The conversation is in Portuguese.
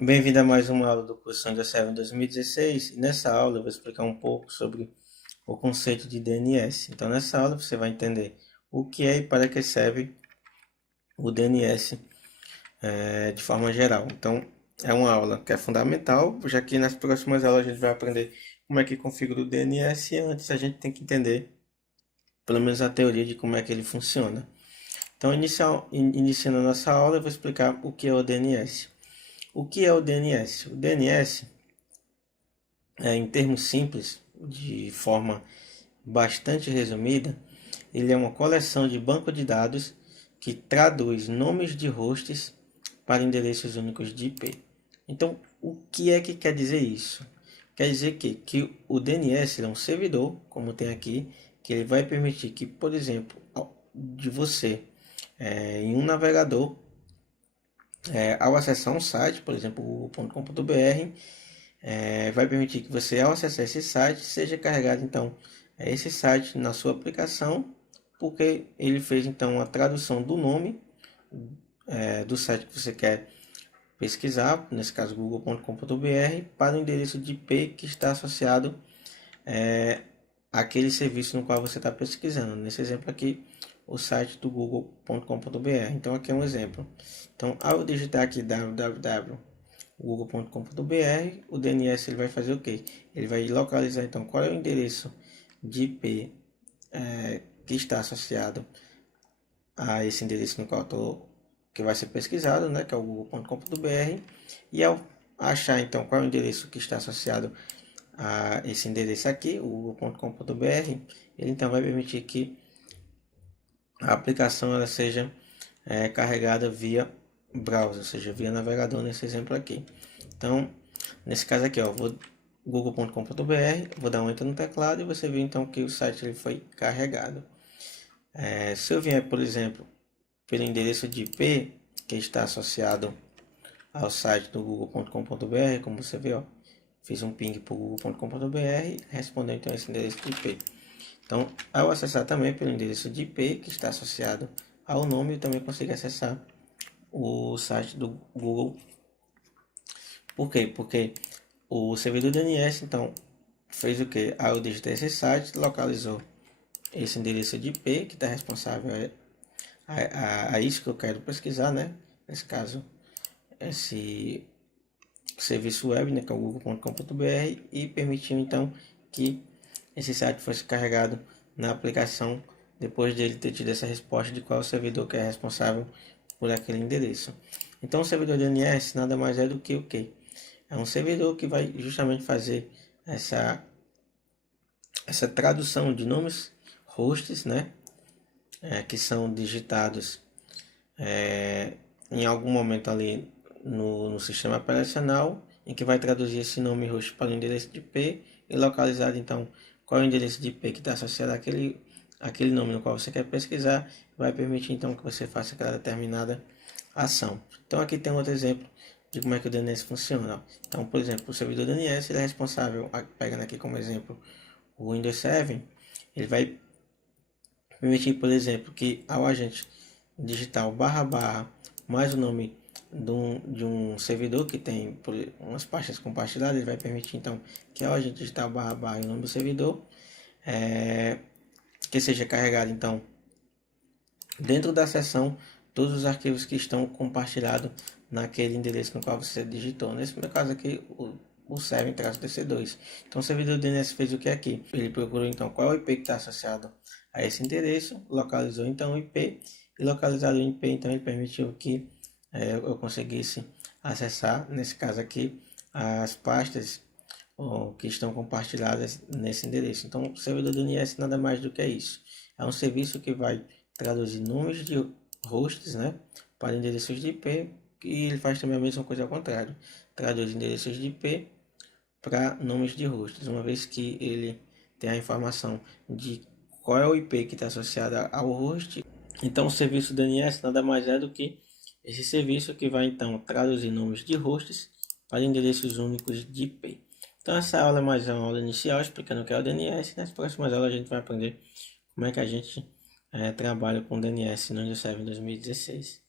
Bem-vindo a mais uma aula do curso Windows 7 2016. E nessa aula eu vou explicar um pouco sobre o conceito de DNS. Então, nessa aula você vai entender o que é e para que serve o DNS de forma geral. Então, é uma aula que é fundamental, já que nas próximas aulas a gente vai aprender como é que configura o DNS e antes a gente tem que entender pelo menos a teoria de como é que ele funciona. Então, iniciando a nossa aula, eu vou explicar o que é o DNS. O que é o DNS? O DNS, em termos simples, de forma bastante resumida, ele é uma coleção de banco de dados que traduz nomes de hosts para endereços únicos de IP. Então, o que é que quer dizer isso? Quer dizer que o DNS é um servidor, como tem aqui, que ele vai permitir que, por exemplo, de você, em um navegador, ao acessar um site, por exemplo, google.com.br, vai permitir que você, ao acessar esse site, seja carregado então esse site na sua aplicação, porque ele fez então a tradução do nome do site que você quer pesquisar, nesse caso google.com.br, para o endereço de IP que está associado àquele serviço no qual você está pesquisando. Nesse exemplo aqui, o site do google.com.br. Então aqui é um exemplo. Então, ao digitar aqui www.google.com.br, o DNS ele vai fazer o quê? Ele vai localizar então qual é o endereço de IP que está associado a esse endereço no qual que vai ser pesquisado, né, que é o google.com.br, e ao achar então qual é o endereço que está associado a esse endereço aqui, o google.com.br, ele então vai permitir que a aplicação ela seja carregada via browser, ou seja, via navegador nesse exemplo aqui. Então, nesse caso aqui, ó, vou google.com.br, vou dar um enter no teclado e você vê então que o site ele foi carregado. Se eu vier, por exemplo, pelo endereço de IP que está associado ao site do google.com.br, como você vê, ó, fiz um ping para o google.com.br, respondeu então esse endereço de IP. Então, ao acessar também pelo endereço de IP que está associado ao nome, eu também consigo acessar o site do Google. Por quê? Porque o servidor DNS, então, fez o que? Ao digitar esse site, localizou esse endereço de IP que está responsável a isso que eu quero pesquisar, né? Nesse caso, esse serviço web, né, que é o google.com.br, e permitiu então que esse site fosse carregado na aplicação depois dele ter tido essa resposta de qual servidor que é responsável por aquele endereço. Então, o servidor DNS nada mais é do que o que? É um servidor que vai justamente fazer essa tradução de nomes hosts, né? Que são digitados em algum momento ali no sistema operacional, em que vai traduzir esse nome host para o endereço de IP e localizar então qual é o endereço de IP que está associado àquele nome no qual você quer pesquisar, vai permitir então que você faça aquela determinada ação. Então aqui tem outro exemplo de como é que o DNS funciona. Então, por exemplo, o servidor DNS ele é responsável, pegando aqui como exemplo o Windows 7, ele vai permitir, por exemplo, que ao agente digitar o barra barra mais o nome de um servidor que tem umas pastas compartilhadas, ele vai permitir então que ao agente digitar o barra barra e o nome do servidor, que seja carregado então dentro da seção todos os arquivos que estão compartilhados naquele endereço no qual você digitou. Nesse meu caso aqui, o 7-TC2. Então o servidor DNS fez o que aqui? Ele procurou então qual é o IP que está associado a esse endereço, localizou então o IP, e localizado o IP, então ele permitiu que eu conseguisse acessar, nesse caso aqui, as pastas que estão compartilhadas nesse endereço. Então o servidor DNS nada mais do que isso. É um serviço que vai traduzir nomes de hosts, né, para endereços de IP, e ele faz também a mesma coisa ao contrário, traduz endereços de IP para nomes de hosts, uma vez que ele tem a informação de qual é o IP que está associado ao host. Então o serviço DNS nada mais é do que esse serviço que vai então traduzir nomes de hosts para endereços únicos de IP. Então essa aula é mais uma aula inicial explicando o que é o DNS. Nas próximas aulas a gente vai aprender como é que a gente trabalha com DNS no Windows 7 2016.